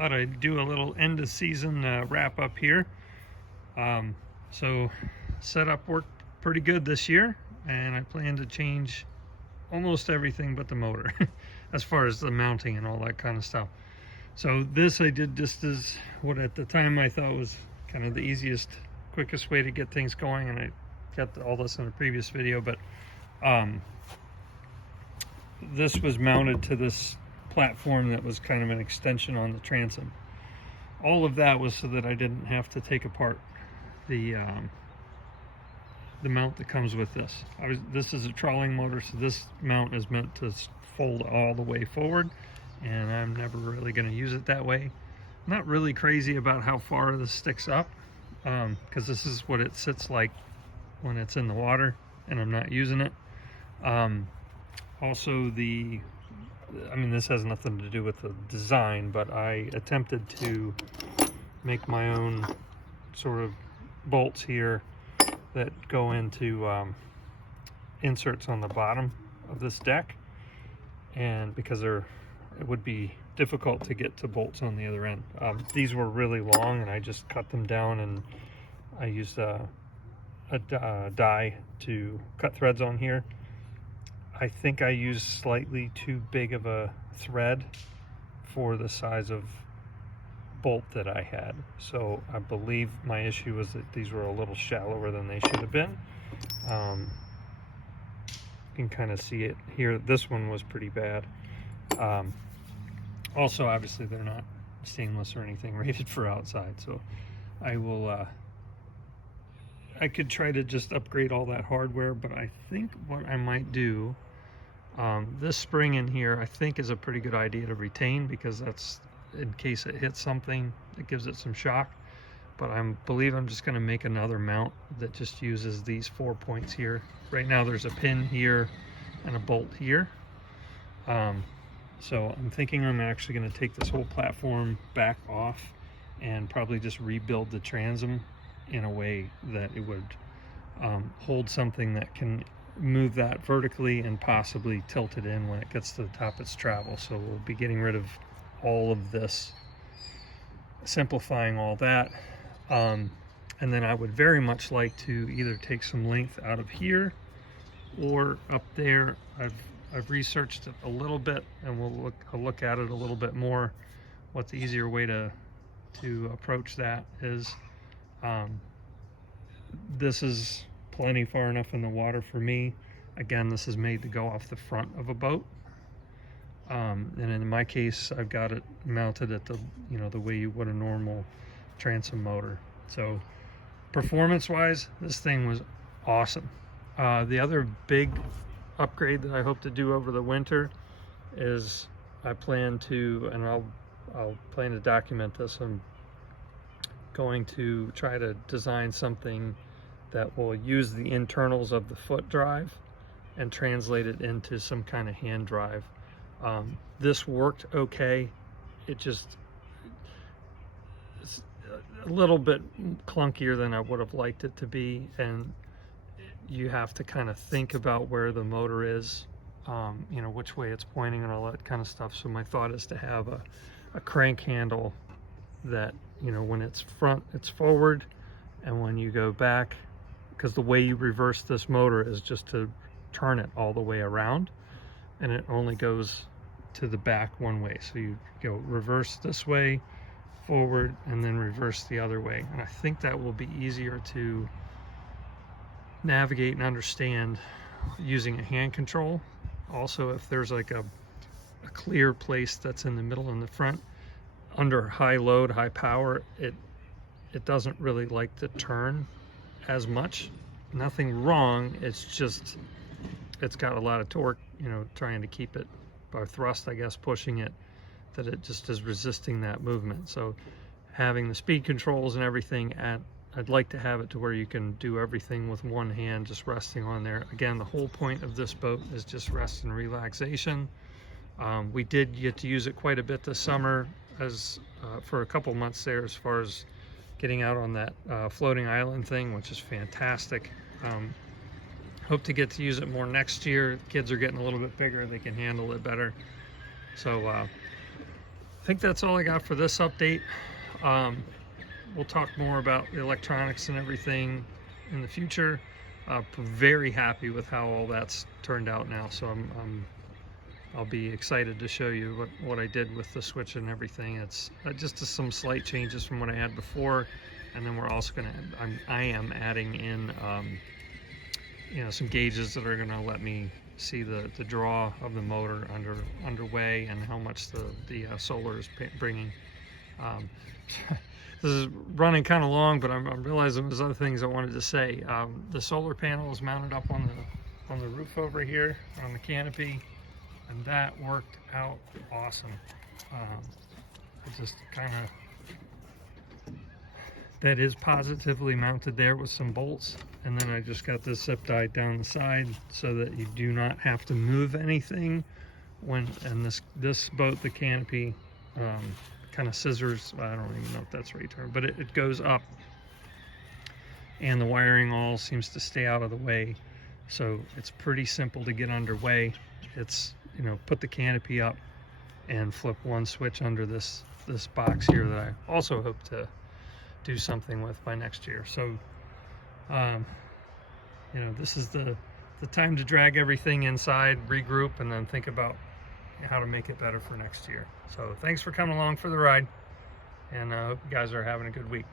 Thought I'd do a little end of season wrap up here. So setup worked pretty good this year, and I plan to change almost everything but the motor as far as the mounting and all that kind of stuff. So this I did just as what at the time I thought was kind of the easiest, quickest way to get things going, and I got all this in a previous video, but this was mounted to this platform that was kind of an extension on the transom. All of that was so that I didn't have to take apart the mount that comes with this. This is a trawling motor, so this mount is meant to fold all the way forward, and I'm never really going to use it that way. I'm not really crazy about how far this sticks up, because this is what it sits like when it's in the water and I'm not using it. Also, this has nothing to do with the design, but I attempted to make my own sort of bolts here that go into inserts on the bottom of this deck, and because it would be difficult to get to bolts on the other end. These were really long, and I just cut them down, and I used a die to cut threads on here. I think I used slightly too big of a thread for the size of bolt that I had. So I believe my issue was that these were a little shallower than they should have been. You can kind of see it here. This one was pretty bad. Also, obviously, they're not stainless or anything rated for outside. So I will... I could try to just upgrade all that hardware, but I think what I might do, this spring in here, I think is a pretty good idea to retain, because that's in case it hits something, it gives it some shock. But I believe I'm just going to make another mount that just uses these 4 points here. Right now there's a pin here and a bolt here. So I'm thinking I'm actually going to take this whole platform back off and probably just rebuild the transom in a way that it would hold something that can move that vertically and possibly tilt it in when it gets to the top of its travel. So we'll be getting rid of all of this, simplifying all that, and then I would very much like to either take some length out of here or up there. I've researched it a little bit, and I'll look at it a little bit more, what the easier way to approach that is. This is plenty far enough in the water for me. Again, this is made to go off the front of a boat, and in my case I've got it mounted at the way you would a normal transom motor. So performance wise, this thing was awesome. The other big upgrade that I hope to do over the winter is I plan to, and I'll plan to document this, I'm going to try to design something that will use the internals of the foot drive and translate it into some kind of hand drive. This worked okay. It's a little bit clunkier than I would have liked it to be, and you have to kind of think about where the motor is, which way it's pointing and all that kind of stuff. So my thought is to have a crank handle that, when it's front, it's forward, and when you go back, because the way you reverse this motor is just to turn it all the way around, and it only goes to the back one way. So you go reverse this way, forward, and then reverse the other way. And I think that will be easier to navigate and understand using a hand control. Also, if there's like a clear place that's in the middle and the front, under high load, high power, it doesn't really like to turn as much. Nothing wrong, it's just it's got a lot of torque, trying to keep it, or thrust, I guess, pushing it, that it just is resisting that movement. So having the speed controls and everything, I'd like to have it to where you can do everything with one hand just resting on there. Again, the whole point of this boat is just rest and relaxation. We did get to use it quite a bit this summer for a couple months there, as far as getting out on that floating island thing, which is fantastic. Hope to get to use it more next year. Kids are getting a little bit bigger, they can handle it better. So I think that's all I got for this update. We'll talk more about the electronics and everything in the future. Very happy with how all that's turned out now, so I'll be excited to show you what I did with the switch and everything. It's just some slight changes from what I had before, and then we're also I am adding in you know, some gauges that are going to let me see the draw of the motor underway and how much the solar is bringing. This is running kind of long, but I'm realizing there's other things I wanted to say. The solar panel is mounted up on the roof over here on the canopy, and that worked out awesome. It just kind of, that is positively mounted there with some bolts, and then I just got this zip tied down the side so that you do not have to move anything when, and this boat, the canopy, kind of scissors, I don't even know if that's the right term, but it goes up, and the wiring all seems to stay out of the way, so it's pretty simple to get underway. It's, you know, put the canopy up and flip one switch under this box here that I also hope to do something with by next year. So you know, this is the time to drag everything inside, regroup, and then think about how to make it better for next year. So thanks for coming along for the ride, and I hope you guys are having a good week.